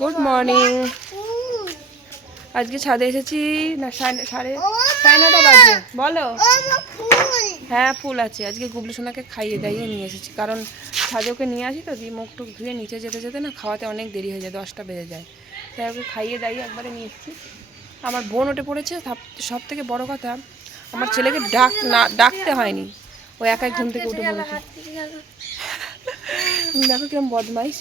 Good morning আজকে ছাদে এসেছি। না সাড়ে সাড়ে নটা বাজে। বলো। হ্যাঁ ফুল আছে। আজকে গুবলু সোনাকে খাইয়ে দাইয়ে নিয়ে এসেছি। কারণ ছাদে ওকে নিয়ে আসি তো দিয়ে মুখ টুক ধুয়ে নিচে যেতে যেতে না খাওয়াতে অনেক দেরি হয়ে যায় দশটা বেজে যায়। তাই ওকে খাইয়ে দাইয়ে একবারে নিয়ে এসেছি। আমার বোন উঠে পড়েছে। সব থেকে বড় কথা আমার ছেলেকে ডাক না ডাকতে হয়নি। ও একাই ঘুম থেকে উঠে পড়েছে। দেখো কিরম বদমাইশ।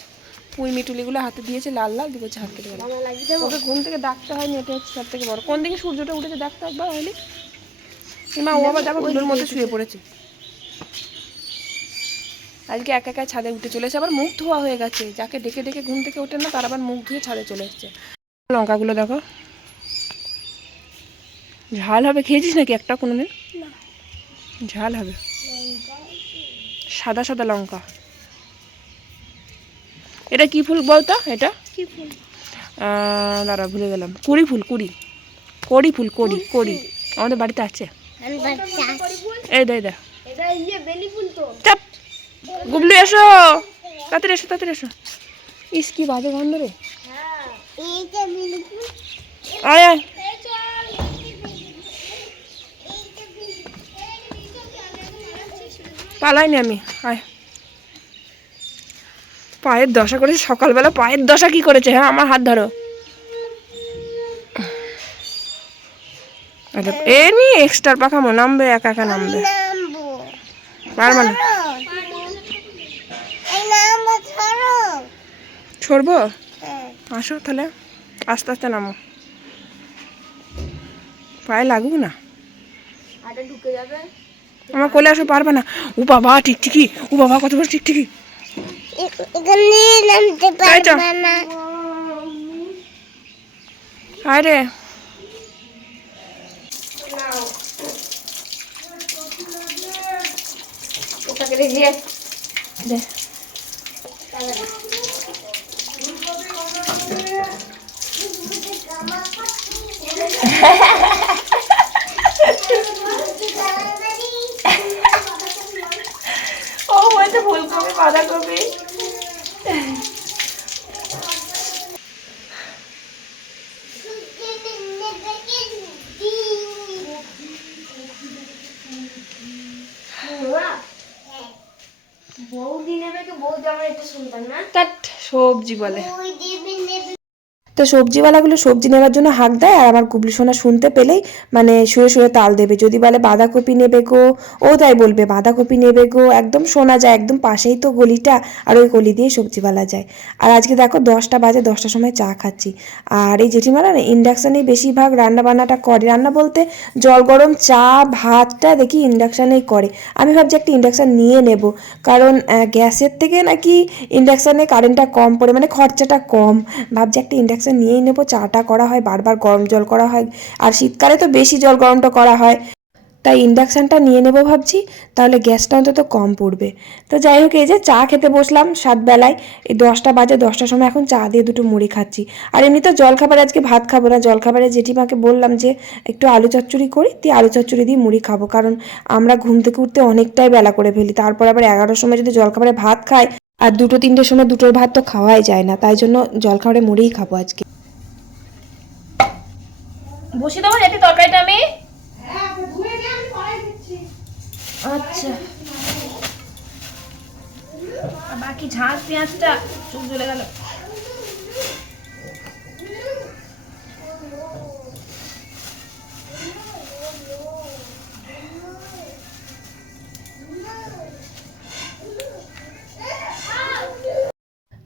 পুঁই মিটুলিগুলো হাতে দিয়েছে লাল লাল দিয়ে বলছে হাত কেটে গেল ওকে ঘুম থেকে ডাকতে হয়নি এটা হচ্ছে সব থেকে বড়। কোন দিকে সূর্যটা উঠেছে ডাকতে একবার হয়নি? কিংবা ও আবার দেখো ধুলোর মধ্যে শুয়ে পড়েছে। আজকে একা একা ছাদে উঠে চলেছে আবার মুখ ধোয়া হয়ে গেছে। যাকে ডেকে ডেকে ঘুম থেকে ওঠে না তার আবার মুখ ধুয়ে ছাদে চলে এসছে। লঙ্কাগুলো দেখো। ঝাল হবে খেয়েছিস নাকি একটা কোনো দিন ঝাল হবে। সাদা সাদা লঙ্কা। এটা কি ফুল বলতো এটা? আহ, দাঁড়া ভুলে গেলাম। কুড়ি ফুল কুড়ি। কড়ি ফুল কড়ি কড়ি। আমাদের বাড়িতে আছে। এই দে দে। চাপ। গুবলু এসো। তাড়াতাড়ি এসো তাড়াতাড়ি এসো। ইস কি বাজে গন্ধ রে। আয় আয়। পালাইনি আমি। আয়। পায়ের দশা করেছে সকালবেলা পায়ের দশা কি করেছে? হ্যাঁ আমার হাত ধরো। আচ্ছা, এ নিয়ে এক্সট্রা পাখামো নামবে একা একা নামবে। পারবে না। ছড়বো? আসো তাহলে আস্তে আস্তে নামো। পায়ে লাগুক না। আমার কোলে আসো পারবে না। ও বাবা টিকটিকি ও বাবা কত বড় টিকটিকি এখানে নামতে? পারবে না আয় রে ওটাকে রেখে দে ও বলছে ফুলকপি বাঁধাকপি বৌদি নেবে কি বৌদি আমার এটা শুনতাম না তাট সবজি বলে। তো সবজিওয়ালাগুলো সবজি নেওয়ার জন্য হাঁক দেয় আর আমার গুবলি সোনা শুনতে পেলেই মানে শুয়ে শুয়ে তাল দেবে। যদি বলে, বাঁধাকপি নেবে গো? ও তাই বলবে, বাঁধাকপি নেবে গো? একদম শোনা যায়, একদম পাশেই তো গলিটা আর ওই গলি দিয়ে সবজিওয়ালা যায়। আর আজকে দেখো দশটা বাজে, দশটার সময় চা খাচ্ছি। আর এই জেঠিমারা না ইন্ডাকশানে বেশিরভাগ রান্না বান্নাটা করে। রান্না বলতে জল গরম চা, ভাতটা দেখি ইন্ডাকশানেই করে। আমি ভাবছি একটা ইন্ডাকশান নিয়ে নেব। কারণ গ্যাসের থেকে নাকি ইন্ডাকশানে কারেন্টটা কম পড়ে মানে খরচাটা কম। ভাবছি একটা ইন্ডাকশান নিয়েই নেব, চাটা করা হয়, বারবার গরম জল করা হয়, আর শীতকালে তো বেশি জল গরমটা করা হয়। তাই ইন্ডাকশানটা নিয়ে নেব ভাবছি, তাহলে গ্যাসটা অন্তত কম পড়বে। তো যাই হোক, এই যে চা খেতে বসলাম সাত বেলায় এই দশটা বাজে, দশটার সময় এখন চা দিয়ে দুটো মুড়ি খাচ্ছি। আর এমনিতে জলখাবার, আজকে ভাত খাব না, জলখাবারে জেঠিমাকে বললাম যে একটু আলু চচ্চড়ি করি দিয়ে আলু চচ্চড়ি দিয়ে মুড়ি খাব, কারণ আমরা ঘুম থেকে উঠতে অনেকটাই বেলা করে ফেলি, তারপর আবার এগারোর সময় যদি জলখাবারে ভাত খাই আর দুটো তিনটের সময় দুটোর ভাত তো খাওয়াই যায় না তাই জন্য জলখাবারে মুড়িই খাব আজকে। বসে দেবো যাতে তরকারিটা আমি। আচ্ছা। আর বাকি ঝাঁজ পেঁয়াজটা চোখ জ্বলে গেল।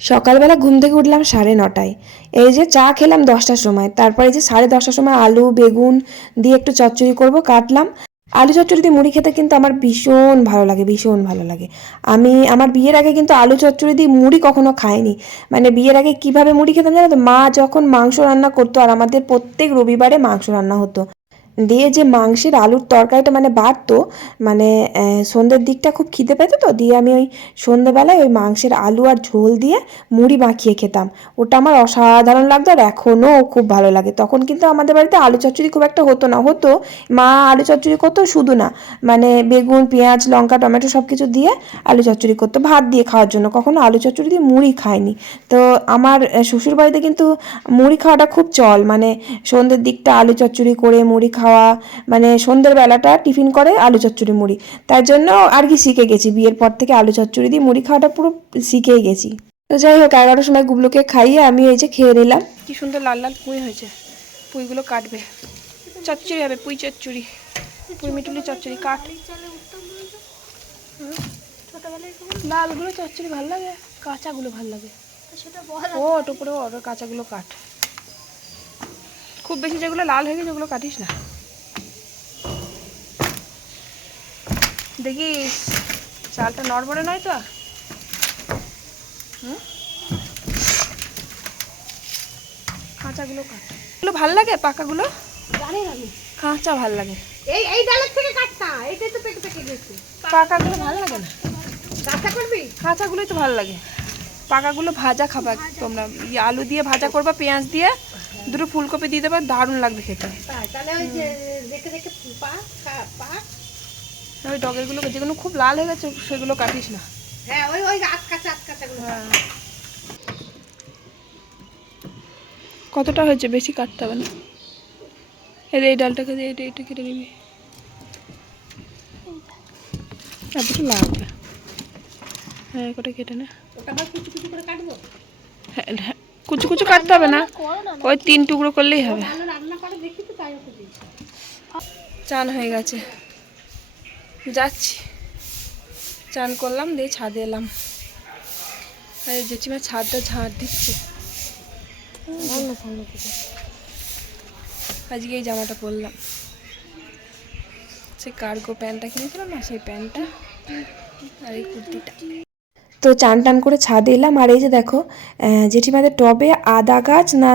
সকালবেলা ঘুম থেকে উঠলাম সাড়ে নটায়। এই যে চা খেলাম দশটার সময়, তারপরে যে সাড়ে দশটার সময় আলু, বেগুন দিয়ে একটু চচ্চড়ি করব, কাটলাম। আলু চচ্চড়ি দিয়ে মুড়ি খেতে কিন্তু আমার ভীষণ ভালো লাগে, ভীষণ ভালো লাগে। আমি, আমার বিয়ের আগে কিন্তু আলু চচ্চড়ি দিয়ে মুড়ি কখনো খাইনি। মানে বিয়ের আগে কীভাবে মুড়ি খেতাম জানো তো, মা যখন মাংস রান্না করতো আর আমাদের প্রত্যেক রবিবারে মাংস রান্না হতো। দিয়ে যে মাংসের আলুর তরকারিটা মানে বাড়তো মানে সন্ধ্যের দিকটা খুব খিদে পেতো তো, দিয়ে আমি ওই সন্ধ্যেবেলায় ওই মাংসের আলু আর ঝোল দিয়ে মুড়ি মাখিয়ে খেতাম। ওটা আমার অসাধারণ লাগতো আর এখনও খুব ভালো লাগে। তখন কিন্তু আমাদের বাড়িতে আলু চচ্চড়ি খুব একটা হতো না, হতো। মা আলু চচ্চড়ি করতো শুধু না মানে বেগুন, পেঁয়াজ, লঙ্কা, টমেটো সব কিছু দিয়ে আলু চচ্চড়ি করতো, ভাত দিয়ে খাওয়ার জন্য। কখনো আলু চচ্চড়ি দিয়ে মুড়ি খায়নি তো আমার শ্বশুর বাড়িতে কিন্তু মুড়ি খাওয়াটা খুব চল মানে সন্ধ্যের দিকটা আলু চচ্চড়ি করে মুড়ি খাওয়া মানে সন্ধ্যের বেলাটা টিফিন করে আলু চচ্চড়ি মুড়ি। তার জন্য আর কি শিখে গেছি। বিয়ের পর থেকে আলু চচ্চড়ি দিয়ে মুড়ি খাওয়াটা পুরো শিখেই গেছি। তো যাই হোক, এগারোটার সময় গুবলুকে খাইয়ে আমি এই যে খেয়ে নিলাম। কি সুন্দর লাল লাল পুঁই হয়েছে। পুঁইগুলো কাটবে। চচ্চড়ি হবে, পুঁই চচ্চড়ি। পুঁই মিটুলি চচ্চড়ি, কাট। লালগুলো চচ্চড়ি ভালো লাগে, কাঁচাগুলো ভালো লাগে। ও ওপরে ওর কাঁচাগুলো কাট। খুব বেশি যেগুলো লাল হয়ে গেছে, ওগুলো কাটিস না। দেখিস চালটা নড়বড়ে নয় তো? হুম? কাঁচাগুলো কাট। ভালো লাগে পাকাগুলো? জানি না কাঁচা ভালো লাগে। এই এই ডালের থেকে কাটতা এইটাই তো পেকে পেকে গেছে। পাকাগুলো ভালো লাগে না। কাঁচা করবি? কাঁচাগুলোই তো ভালো লাগে। পাকাগুলো ভাজা খাবা তোমরা আলু দিয়ে ভাজা করবা পেঁয়াজ দিয়ে দুটো ফুলকপি দিয়ে দেবা দারুণ লাগবে খেতে। তাহলে ওই যে দেখে দেখে পা পা। ওই ডগেরগুলো যেগুলো খুব লাল হয়ে গেছে সেগুলো কাটিস না। হ্যাঁ ওই ওই গুলো। কতটা হয়েছে? বেশি কাটতে হবে না। এই এই ডালটাকে দিয়ে এটা এটা কেটে নিবি। লাগবে। হ্যাঁ কটা কেটে না। ওটা কাটবো? হ্যাঁ হ্যাঁ, কুচু কুচু কাটতে হবে না। ওই তিন টুকরো করলেই হবে। চান হয়ে গেছে। যাচ্ছি। চান করলাম দিয়ে ছাদে এলাম। আর জেঠিমা ছাদটা ঝাড় দিচ্ছে। আজকে এই জামাটা পরলাম। সে কার্গো প্যান্টটা কিনেছিলাম না সেই প্যান্টটা আর এই কুর্তিটা। তো চান টান করে ছাদে এলাম আর এই যে দেখো জেঠিমাদের টবে আদা গাছ না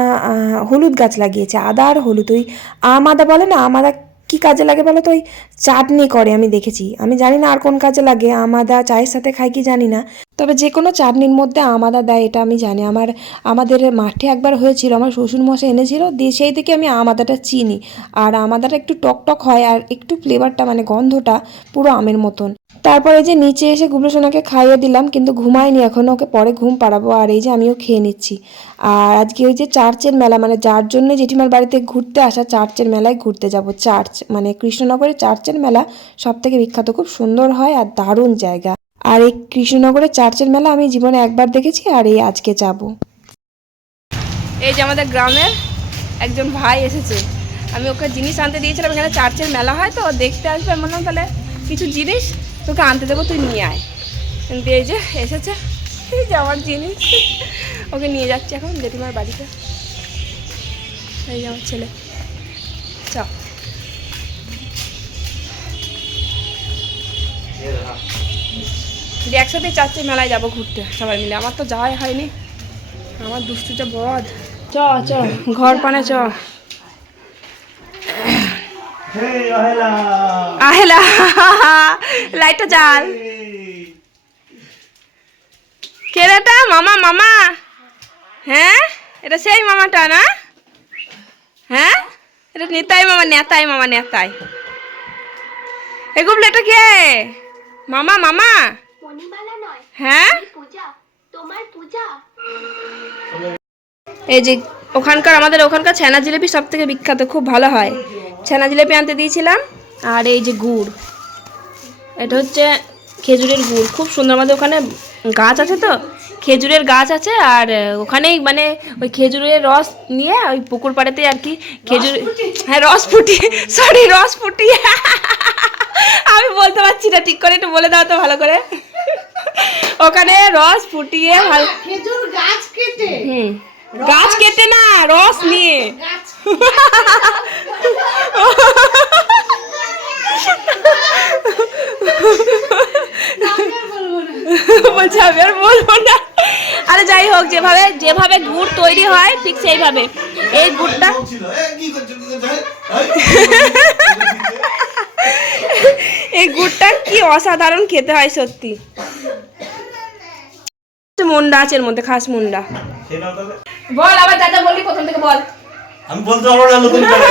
হলুদ গাছ লাগিয়েছে আদা আর হলুদ। ওই আম আদা বলে না আম আদা কী কাজে লাগে বলো তো? ওই চাটনি করে, আমি দেখেছি। আমি জানি না আর কোন কাজে লাগে। আমাদা চায়ের সাথে খাই কি জানি না। তবে যে কোনো চাটনির মধ্যে আমাদা দেয়, এটা আমি জানি। আমার, আমাদের মাঠে একবার হয়েছিল, আমার শ্বশুর মশাই এনেছিল, দিয়ে সেই থেকে আমি আমাদাটা চিনি। আর আমাদাটা একটু টক টক হয়, আর একটু ফ্লেভারটা মানে গন্ধটা পুরো আমের মতন। তারপরে যে নিচে এসে গুবলুসোনাকে খাইয়ে দিলাম, কিন্তু ঘুমায়নি এখনও ওকে পরে ঘুম পাড়াবো, আর এই যে আমিও খেয়ে নিচ্ছি। আর আজকে ওই যে চার্চের মেলা মানে যার জন্য জেঠিমার বাড়িতে ঘুরতে আসা চার্চের মেলায় ঘুরতে যাব। চার্চ মানে কৃষ্ণনগরের চার্চের মেলা সব থেকে বিখ্যাত, খুব সুন্দর হয় আর দারুণ জায়গা। আর এই কৃষ্ণনগরের চার্চের মেলা আমি জীবনে একবার দেখেছি, আর এই আজকে যাব। এই যে আমাদের গ্রামের একজন ভাই এসেছে। আমি ওকে জিনিস আনতে দিয়েছিলাম, এখানে চার্চের মেলা হয়, তো দেখতে আসবে বললাম তাহলে কিছু জিনিস। তোকে আনতে দেবো, তুই নিয়ে আয়। কিন্তু এই যে এসেছে, এই যে আমার জিনিস। ওকে নিয়ে যাচ্ছি এখন, জেঠিমার বাড়িতে। এই যে আমার ছেলে। চ দিয়ে একসাথে চার্চের মেলায় যাব ঘুরতে, সবাই মিলে। আমার তো যাওয়াই হয়নি। আমার দুষ্টুটা বদ চ চ ঘর পানে চ আহেলা লাইটটা চাল কে রে মামা মামা। হ্যাঁ? এটা সেই মামাটা না? হ্যাঁ? এটা নেতাই মামা নেতাই মামা নেতাই। এগুলো এটা কে? মামা মামা। হ্যাঁ? পূজা তোমার পূজা। এই যে ওখানকার আমাদের ওখানকার ছানা জিলিপি সব থেকে বিখ্যাত খুব ভালো হয়। ছানা জিলেপি আনতে দিয়েছিলাম আর এই যে গুড়। এটা হচ্ছে খেজুরের গুড়। খুব সুন্দর আমাদের ওখানে গাছ আছে তো খেজুরের গাছ আছে আর ওখানেই মানে ওই খেজুরের রস নিয়ে ওই পুকুর পাড়েতে আর কি খেজুর হ্যাঁ রস ফুটিয়ে সরি রস ফুটিয়ে। আমি বলতে পারছি না ঠিক করে একটু বলে দাও তো ভালো করে। ওখানে রস ফুটিয়ে খেজুর গাছ কেটে। হুম। গাছ কেটে না, রস নিয়ে। বলছে, আমি আর বলব না। আরে যাই হোক, যেভাবে যেভাবে গুড় তৈরি হয়, ঠিক সেইভাবে। এই গুড়টা এই গুড়টা কি অসাধারণ খেতে হয় সত্যি। মুন্ডা আছে এর মধ্যে খাস মুন্ডা। বল আবার যা যা বললি প্রথম থেকে বল। আমি বলতে পারব না নতুন করে।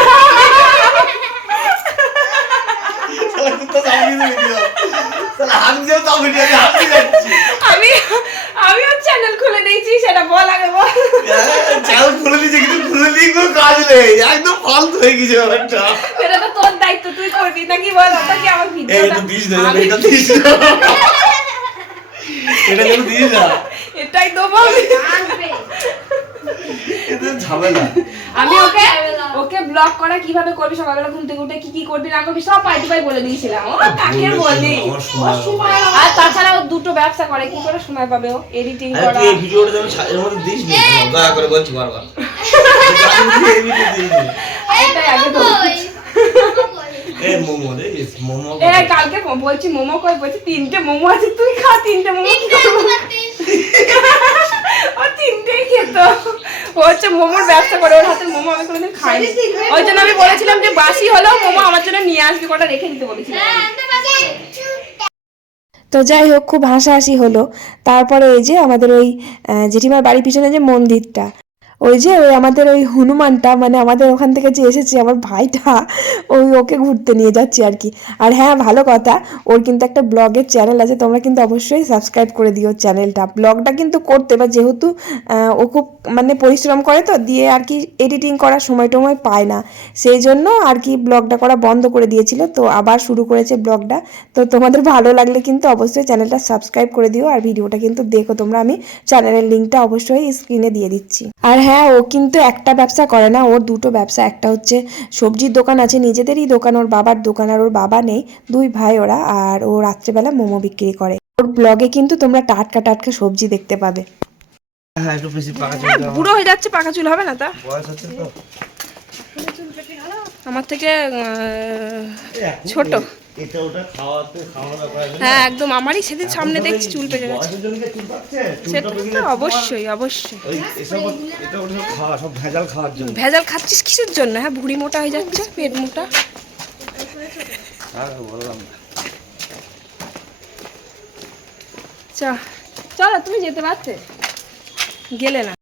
আমি হাত দিয়ে যাচ্ছি আমি আমিও চ্যানেল খুলে দিয়েছি সেটা বল আগে বল। চ্যানেল খুলে দিয়েছে কিন্তু খুলে দিয়ে কোনো কাজ নেই। একদম ফালতু হয়ে গেছে ব্যাপারটা। এটা তো তোর দায়িত্ব তুই করবি নাকি বল ওটা কি আমার এই এটা দিস না এটা দিস না। এটা দিস না। এটাই দেবো আমি এটা ঝামেলা। আমি ওকে ওকে ব্লক করা কীভাবে করবি? সকালবেলা ঘুম থেকে উঠে কি কি করবি না করবি সব পাইটি পাই বলে দিয়েছিলাম। ও কাকে বলি? আর তাছাড়া ও দুটো ব্যবসা করে কি করে সময় পাবে ও? এডিটিং করা। এই ভিডিওটা যেন এর মধ্যে দিস না। দয়া করে বলছি বারবার। এটাই আগে তো এ মোমো রে ইস, মোমো এ কালকে ম- বলছি মোমো কই? বলছি তিনটে মোমো আছে। তুই খা তিনটে মোমো। ও তিনটেই খেত। ও হচ্ছে মোমোর ব্যবসা করে। ওর হাতে মোমো আমি কোনোদিন খাইনি। ওই জন্য আমি বলেছিলাম যে বাসি হলেও মোমো আমার জন্য নিয়ে আসবি কটা রেখে দিতে বলেছিলাম। তো যাই হোক খুব হাসাহাসি হলো। তারপরে এই যে আমাদের ওই জেঠিমার বাড়ির পিছনে যে মন্দিরটা ওই যে ওই আমাদের ওই হনুমানটা মানে আমাদের ওখান থেকে যে এসেছে আমার ভাইটা, ওই ওকে ঘুরতে নিয়ে যাচ্ছে আর কি। আর হ্যাঁ ভালো কথা, ওর কিন্তু একটা ব্লগের চ্যানেল আছে, তোমরা কিন্তু অবশ্যই সাবস্ক্রাইব করে দিও চ্যানেলটা ব্লগটা কিন্তু করতে, বা যেহেতু ও খুব মানে পরিশ্রম করে তো, দিয়ে আর কি এডিটিং করার সময় টময় পায় না। সেই জন্য আর কি ব্লগটা করা বন্ধ করে দিয়েছিল, তো আবার শুরু করেছে ব্লগটা। তো তোমাদের ভালো লাগলে কিন্তু অবশ্যই চ্যানেলটা সাবস্ক্রাইব করে দিও, আর ভিডিওটা কিন্তু দেখো তোমরা, আমি চ্যানেলের লিঙ্কটা অবশ্যই স্ক্রিনে দিয়ে দিচ্ছি। আর হ্যাঁ ও কিন্তু একটা ব্যবসা করে না ওর দুটো ব্যবসা। একটা হচ্ছে সবজির দোকান আছে নিজেদেরই দোকান ওর বাবার দোকান আর ওর বাবা নেই দুই ভাই ওরা আর ও রাত্রেবেলা মোমো বিক্রি করে। ওর ব্লগে কিন্তু তোমরা টাটকা টাটকা সবজি দেখতে পাবে। হ্যাঁ বুড়ো হয়ে যাচ্ছে পাকা চুল হবে না তা? বয়স হচ্ছে তো। আমার থেকে ছোট। হ্যাঁ একদম। আমারই সেদিন সামনে দেখছি চুল পেকে গেছে। সেটা তো। অবশ্যই অবশ্যই। ভেজাল খাচ্ছিস কিসের জন্য? হ্যাঁ ভুড়ি মোটা হয়ে যাচ্ছে পেট মোটা। চলো তুমি যেতে পারতে। গেলে না।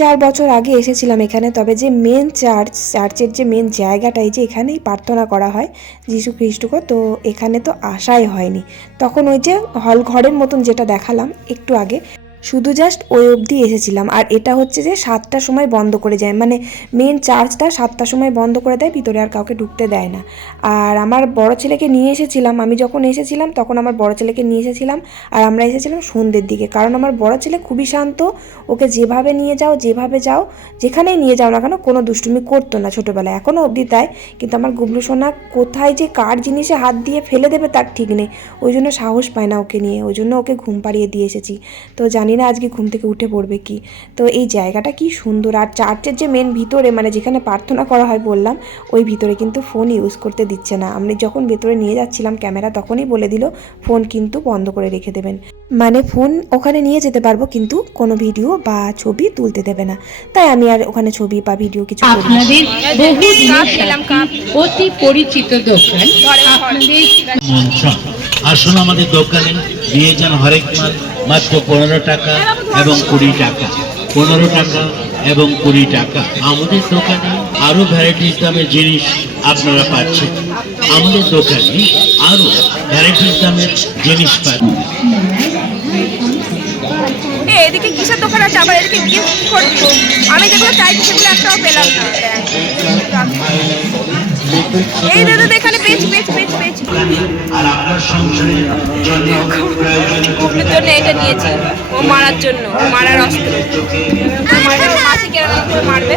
চার বছর আগে এসেছিলাম এখানে, তবে যে মেন চার্চ চার্চের যে মেন জায়গাটা এই যে এখানেই প্রার্থনা করা হয় যিশু খ্রিস্টকে, তো এখানে তো আসাই হয়নি। তখন ওই যে হল ঘরের মতন যেটা দেখালাম একটু আগে। শুধু জাস্ট ওই অবধি এসেছিলাম। আর এটা হচ্ছে যে সাতটার সময় বন্ধ করে যায়। মানে মেন চার্চটা সাতটার সময় বন্ধ করে দেয়, ভিতরে আর কাউকে ঢুকতে দেয় না। আর আমার বড় ছেলেকে নিয়ে এসেছিলাম। আমি যখন এসেছিলাম, তখন আমার বড় ছেলেকে নিয়ে এসেছিলাম। আর আমরা এসেছিলাম সন্ধ্যের দিকে। কারণ আমার বড় ছেলে খুবই শান্ত। ওকে যেভাবে নিয়ে যাও, যেভাবে যাও, যেখানেই নিয়ে যাও না কেন, কোনো দুষ্টুমি করতো না ছোটোবেলায়। এখনও অবধি তাই। কিন্তু আমার গুবলু সোনা কোথায় যে কার জিনিসে হাত দিয়ে ফেলে দেবে তার ঠিক নেই। ওই জন্য সাহস পায় না ওকে নিয়ে। ওই জন্য ওকে ঘুম পাড়িয়ে দিয়ে এসেছি। তো জানি না আজকে ঘুম থেকে উঠে পড়বে কি। তো এই জায়গাটা কি সুন্দর। আর চার্চের যে মেন ভিতরে মানে যেখানে প্রার্থনা করা হয় বললাম ওই ভিতরে কিন্তু ফোন ইউজ করতে দিচ্ছে না। আমি যখন ভেতরে নিয়ে যাচ্ছিলাম ক্যামেরা তখনই বলে দিল ফোন কিন্তু বন্ধ করে রেখে দেবেন। মানে ফোন ওখানে নিয়ে যেতে পারব কিন্তু কোনো ভিডিও বা ছবি তুলতে দেবে না। তাই আমি আর ওখানে ছবি বা ভিডিও কিছু আপনাদের বহু অতি পরিচিত দোকান। আপনাদের আসুন আমাদের দোকানে, নিয়ে যান হরেক মাল, মাত্র পনেরো টাকা এবং কুড়ি টাকা। পনেরো টাকা এবং কুড়ি টাকা। আমাদের দোকানে আরও ভ্যারাইটিস দামের জিনিস আপনারা পাচ্ছেন। আমাদের দোকানে আরও ভ্যারাইটিস দামের জিনিস পাচ্ছেন। আমি যেগুলো চাইছি সেগুলো একটাও পেলাম এটা নিয়েছি। ও মারার জন্য মারার অস্ত্র। মারবে মাসি কেরাম মারবে।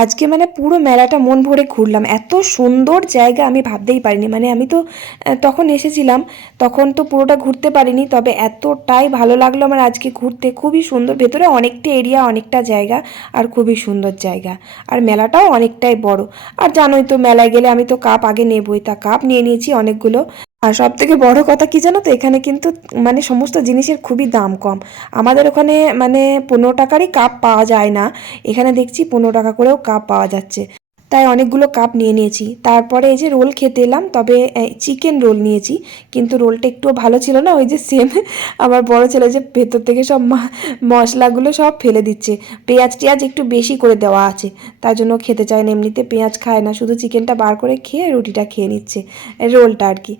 আজকে মানে পুরো মেলাটা মন ভরে ঘুরলাম। এত সুন্দর জায়গা আমি ভাবতেই পারিনি। মানে আমি তো তখন এসেছিলাম, তখন তো পুরোটা ঘুরতে পারিনি, তবে এতটাই ভালো লাগল আমার আজকে ঘুরতে। খুবই সুন্দর, ভেতরে অনেকটা এরিয়া, অনেকটা জায়গা, আর খুবই সুন্দর জায়গা। আর মেলাটাও অনেকটাই বড়। আর জানোই তো, মেলায় গেলে আমি তো কাপ আগে নেবই। তা কাপ নিয়ে নিয়েছি অনেকগুলো। আর সব থেকে বড় কথা কি জানো তো? এখানে কিন্তু মানে সমস্ত জিনিসের খুবই দাম কম। আমাদের ওখানে মানে পনেরো টাকারই কাপ পাওয়া যায় না। এখানে দেখছি পনেরো টাকা করেও কাপ পাওয়া যাচ্ছে। তাই অনেকগুলো কাপ নিয়ে নিয়েছি। তারপরে এই যে রোল খেতে এলাম, তবে চিকেন রোল নিয়েছি। কিন্তু রোলটা একটুও ভালো ছিল না, ওই যে সেম আমার বড় ছেলে যে ভেতর থেকে সব মশলাগুলো সব ফেলে দিচ্ছে। পেঁয়াজ টেয়াজ একটু বেশি করে দেওয়া আছে। তার জন্য খেতে চায় না, এমনিতে পেঁয়াজ খায় না। শুধু চিকেনটা বার করে খেয়ে, রুটিটা খেয়ে নিচ্ছে। রোলটা আর কি।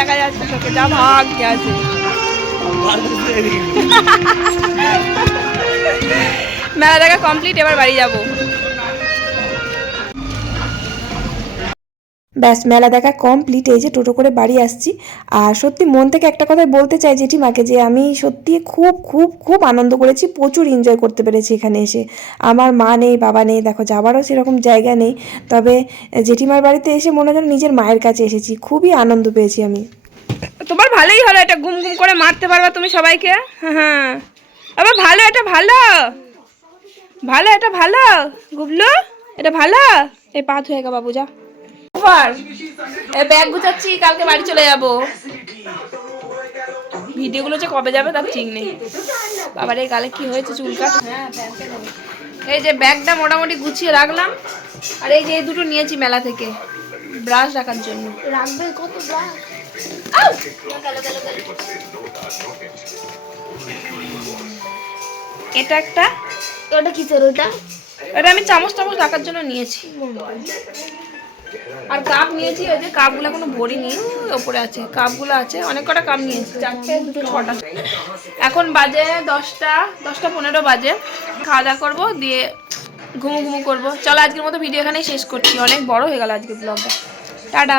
দেখা যাচ্ছে তোকে যা ভাগ আছে মেলা দেখা কমপ্লিট এবার বাড়ি যাব। ব্যাস, মেলা দেখা কমপ্লিট এই যে টোটো করে বাড়ি আসছি। আর সত্যি মন থেকে একটা কথাই বলতে চাই জেঠিমাকে যে, আমি সত্যি খুব খুব খুব আনন্দ করেছি, প্রচুর এনজয় করতে পেরেছি এখানে এসে। আমার মা নেই, বাবা নেই, দেখো যাবারও সেরকম জায়গা নেই। তবে জেঠিমার বাড়িতে এসে মনে হয় নিজের মায়ের কাছে এসেছি, খুবই আনন্দ পেয়েছি আমি। তোমার ভালোই হলো এটা গুম গুম করে মারতে পারবা তুমি সবাইকে। হ্যাঁ হ্যাঁ। আবার ভালো, এটা ভালো। ভালো, এটা ভালো। গুবলু, এটা ভালো। এই পা ধুয়ে গা বাবু, যা। এই ব্যাগ গুছাচ্ছি কালকে বাড়ি চলে যাব। ভিডিওগুলো যে কবে যাবে তার ঠিক নেই। বাবার এই গালে কি হয়েছে চুল কাট? এই যে ব্যাগটা মোটামুটি গুছিয়ে রাখলাম। আর এই যে এই দুটো নিয়েছি মেলা থেকে। ব্রাশ রাখার জন্য। রাখবে? কত ব্রাশ এটা একটা? ওটা কিসের ওটা? এটা আমি চামচ টামচ রাখার জন্য নিয়েছি। আর কাপ নিয়েছি, ওই যে কাপগুলো এখনও ভরিনি, ওপরে আছে, কাপগুলো আছে, অনেক কটা কাপ নিয়েছি, চারটে, দুটো, ছটা। এখন বাজে দশটা দশটা পনেরো বাজে। খাওয়া দাওয়া করব, দিয়ে ঘুমু ঘুমু করব। চলো, আজকের মতো ভিডিও এখানেই শেষ করছি। অনেক বড় হয়ে গেল আজকে ব্লগটা টাটা।